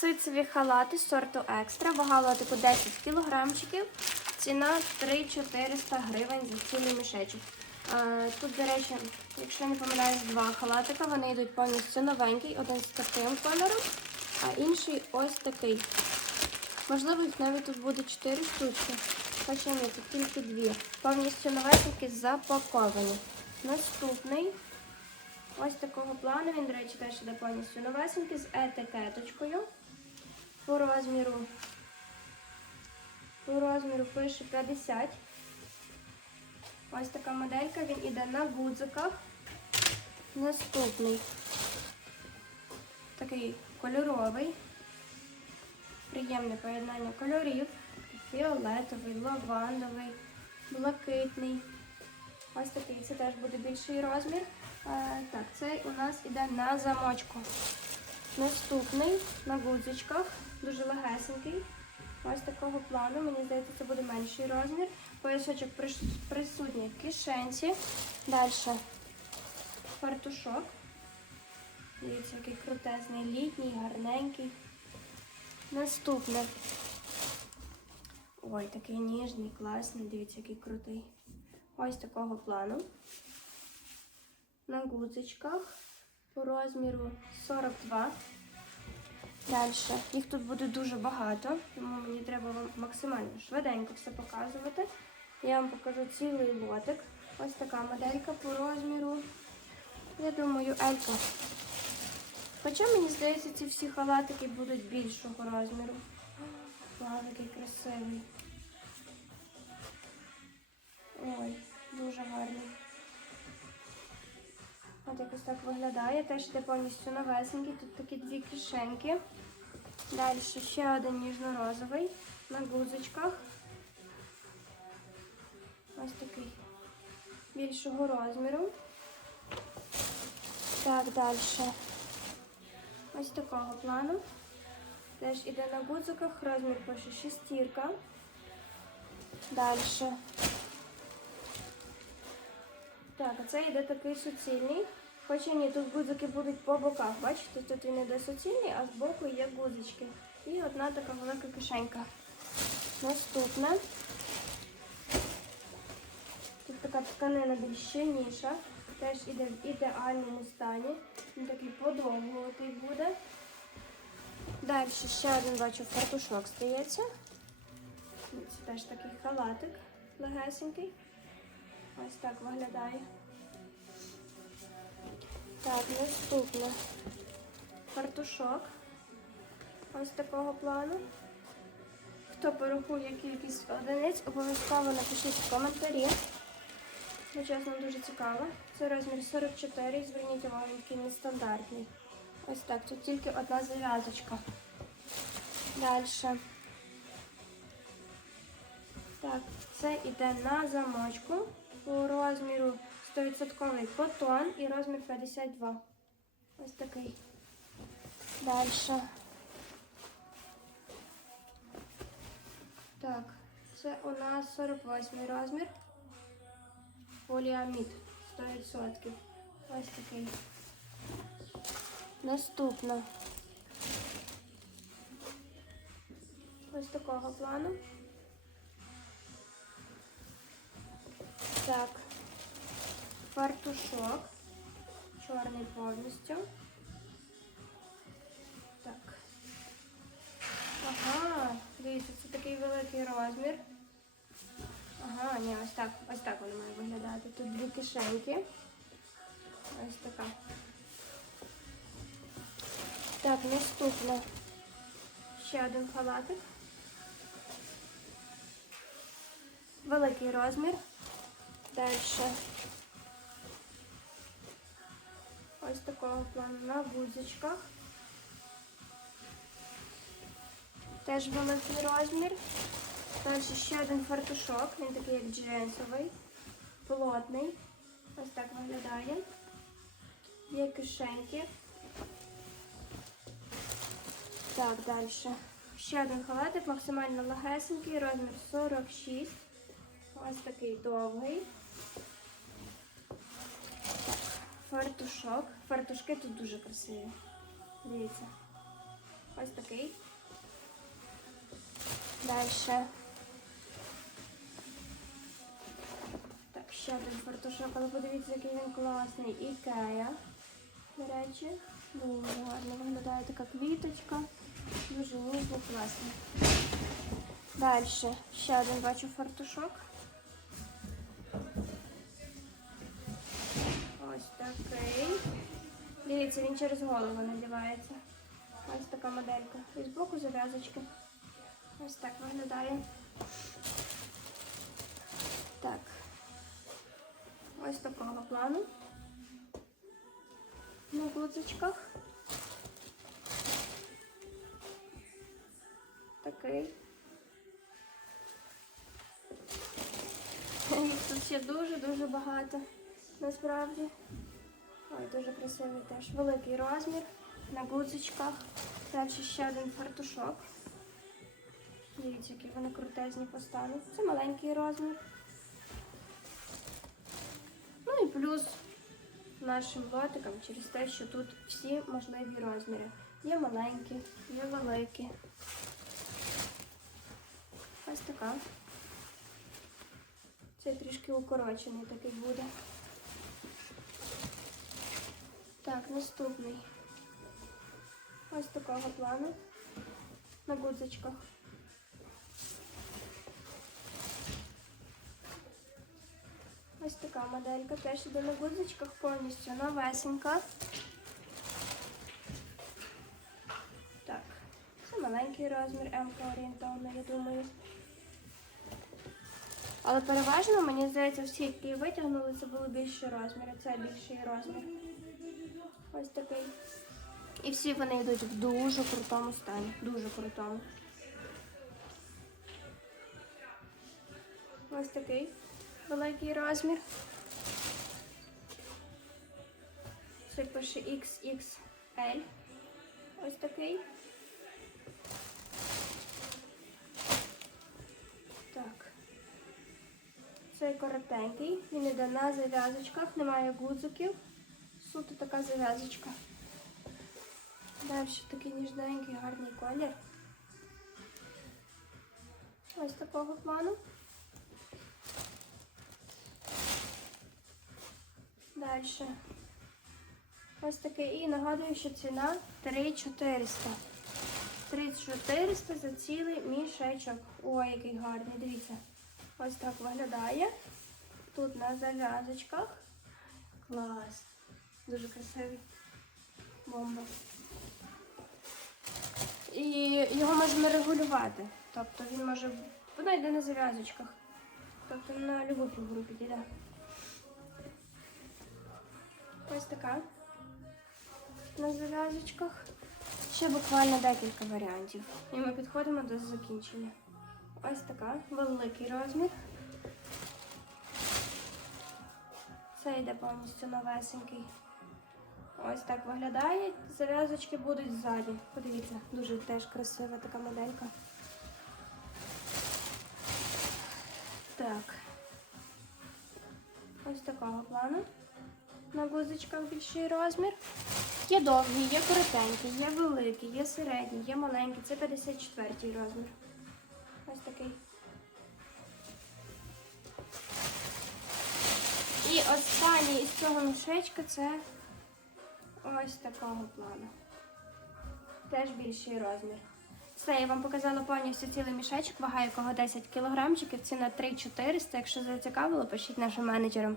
Ситцеві халати сорту екстра. Вага лотику 10 кілограмчиків. Ціна 3-400 гривень за цілий мішечок. Е, Тут, до речі, якщо не помиляюсь, два халатика. Вони йдуть повністю новенький, один з таким кольором, а інший ось такий. Можливо, їх навіть тут буде 4 штучки. Хоча ні, тут тільки дві. Повністю новесенькі запаковані. Наступний. Ось такого плану. Він, до речі, теж іде повністю новесенький з етикеточкою. По розміру. По розміру пише 50. Ось така моделька, він іде на гудзиках. Наступний. Такий кольоровий. Приємне поєднання кольорів. Фіолетовий, лавандовий, блакитний. Ось такий це теж буде більший розмір. Е, так, цей у нас іде на замочку. Наступний на гудзичках, дуже легесенький. Ось такого плану. Мені здається, це буде менший розмір. Поясочок присутній в кишенці. Далі фартушок. Дивіться, який крутезний, літній, гарненький. Наступне. Ой, такий ніжний, класний, дивіться, який крутий. Ось такого плану. На гудзичках по розміру 42. Далі. Їх тут буде дуже багато, тому мені треба вам максимально швиденько все показувати. Я вам покажу цілий лотик. Ось така моделька по розміру. Я думаю, Елька. Хоча мені здається, ці всі халатики будуть більшого розміру. Вау, який красивий. Ой, дуже гарний. От якось так виглядає. Теж йде повністю новесенький. Тут такі дві кишеньки. Далі ще один ніжно-розовий на гузочках. Ось такий більшого розміру. Так, далі. Ось такого плану. Теж іде на гудзиках, розмір пише шестірка. Далі. Так, а це йде такий суцільний. Хоча ні, тут гудзики будуть по боках. Бачите, тут він іде суцільний, а збоку є гудзички. І одна така велика кишенька. Наступне. Тут така тканина більш щільніша. Теж іде в ідеальному стані. Він такий подовгуватий буде. Далі ще один бачу фартушок стається. Це теж такий халатик легесенький. Ось так виглядає. Так, наступне фартушок. Ось такого плану. Хто порахує кількість одиниць, обов'язково напишіть в коментарі. Чесно, дуже цікаво. Це розмір 44, зверніть увагу, такий нестандартний. Ось так, тут тільки одна зав'язочка. Далі. Так, це йде на замочку по розміру 100% котон і розмір 52. Ось такий. Далі. Так, це у нас 48 розмір. Поліамід 100%. Ось такий. Наступно. Ось такого плану. Так. Фартушок. Чорний повністю. Так. Ага, дивіться, це такий великий розмір. Ага, ні, ось так. Ось так воно має виглядати. Тут дві кишеньки. Ось така. Так, наступне. Ще один халатик. Великий розмір. Далі. Ось такого плану на гудзичках. Теж великий розмір. Далі ще один фартушок, він такий як джинсовий, плотний. Ось так виглядає. Є кишеньки. Так, далі. Ще один халатик, максимально легесенький, розмір 46. Ось такий довгий. Фартушок. Фартушки тут дуже красиві. Дивіться. Ось такий. Далі. Так, ще один фартушок, але подивіться, який він класний. Ікея. До речі, дуже гарно виглядає така квіточка. Дуже ніжно, класно. Далі. Ще один бачу фартушок. Ось такий. Дивіться, він через голову надівається. Ось така моделька. І збоку зав'язочки. Ось так виглядає. Так. Ось такого плану. На гудзичках. Такий. Їх тут ще дуже-дуже багато. Насправді. Ой, дуже красивий теж. Великий розмір на гудзичках. Далі ще один фартушок. Дивіться, які вони крутезні постануть. Це маленький розмір. Ну і плюс нашим лотикам через те, що тут всі можливі розміри. Є маленькі, є великі. Ось така. Це трішки укорочений такий буде. Так, наступний. Ось такого плану. На гудзичках. Ось така моделька. Теж іде на гудзичках повністю новесенька. Так, це маленький розмір, м орієнтовно, я думаю. Але переважно, мені здається, всі, які витягнули, це були більші розміри. Це більший розмір. Ось такий. І всі вони йдуть в дуже крутому стані. Дуже крутому. Ось такий великий розмір. Це пише XXL. Ось такий. Так. Цей коротенький. Він іде на зав'язочках, немає гудзиків. Така зав'язочка. Далі такий ніжненький, гарний колір. Ось такого плану. Далі. Ось такий. І нагадую, що ціна 3400. 3400 за цілий мішечок. Ой, який гарний, дивіться. Ось так виглядає. Тут на зав'язочках. Клас. Дуже красивий. Бомба. І його можна регулювати. Тобто він може. Воно йде на зав'язочках. Тобто на любу фігуру підійде. Ось така. На зав'язочках. Ще буквально декілька варіантів. І ми підходимо до закінчення. Ось така, великий розмір. Це йде повністю новесенький. Ось так виглядає. Зав'язочки будуть ззаді. Подивіться, дуже теж красива така моделька. Так. Ось такого плану. На гузочках більший розмір. Є довгий, є коротенький, є великий, є середній, є маленький. Це 54 розмір. Ось такий. І останній із цього мішечка це ось такого плану. Теж більший розмір. Все, я вам показала повністю цілий мішечок, вага якого 10 кілограмчиків, ціна 3 400. Якщо зацікавило, пишіть нашим менеджерам.